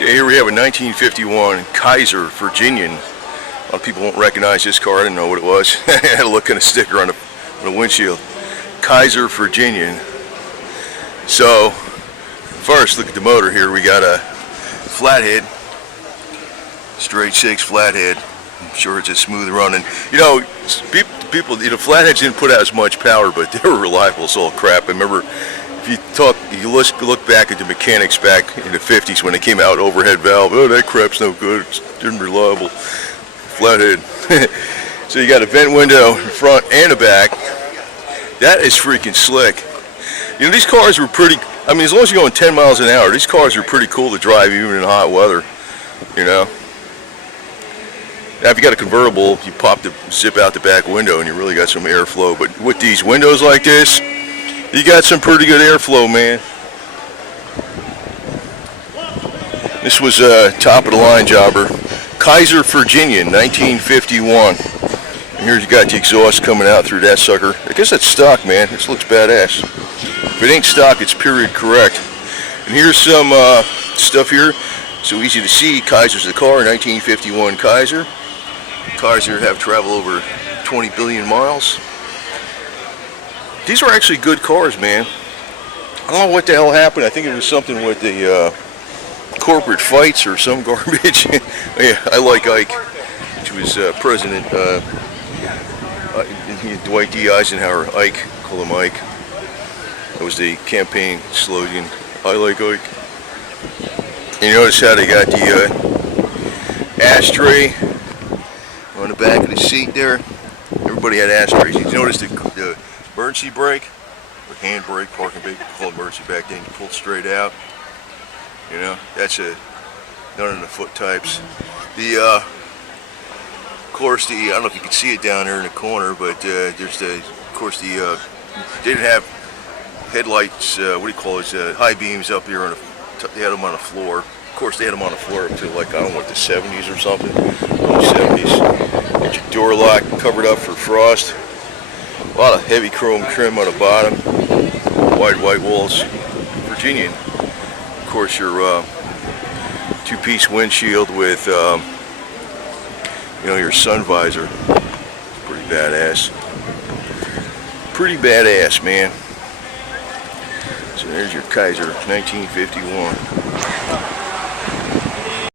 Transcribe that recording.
Okay, here we have a 1951 Kaiser Virginian. A lot of people won't recognize this car. I didn't know what it was. It had a looking a sticker on the windshield. Kaiser Virginian. So, first, look at the motor here. We got a flathead, straight six flathead. I'm sure it's a smooth running. You know, people, flatheads didn't put out as much power, but they were reliable as all crap. I remember, if you look back at the mechanics back in the 50s when they came out overhead valve. Oh, that crap's no good. It's unreliable. Flathead. So you got a vent window in front and the back. That is freaking slick. You know, these cars were pretty. I mean, as long as you're going 10 miles an hour, these cars are pretty cool to drive even in hot weather. You know. Now, if you got a convertible, you zip out the back window and you really got some airflow. But with these windows like this, you got some pretty good airflow, man. This was a top of the line jobber. Kaiser Virginian, 1951. And here's you got the exhaust coming out through that sucker. I guess that's stock, man. This looks badass. If it ain't stock, it's period correct. And here's some stuff here. So easy to see. Kaiser's the car, 1951 Kaiser. Kaiser have traveled over 20 billion miles. These are actually good cars, man. I don't know what the hell happened. I think it was something with the corporate fights or some garbage. Yeah, I like Ike, which was President Dwight D. Eisenhower. Ike, call him Ike. That was the campaign slogan. I like Ike. And you notice how they got the ashtray on the back of the seat there. Everybody had ashtrays. You notice the emergency brake, or hand brake, parking brake, called emergency back then. You pulled straight out. You know, that's none of the foot types. Of course, I don't know if you can see it down there in the corner, but there's they didn't have headlights. What do you call it? High beams up here they had them on the floor. Of course, they had them on the floor up to like, I don't know what, the 70s or something. Early 70s. Get your door lock covered up for frost. A lot of heavy chrome trim on the bottom. Wide white walls. Virginian. Of course, your two-piece windshield with your sun visor. Pretty badass. Pretty badass, man. So there's your Kaiser 1951.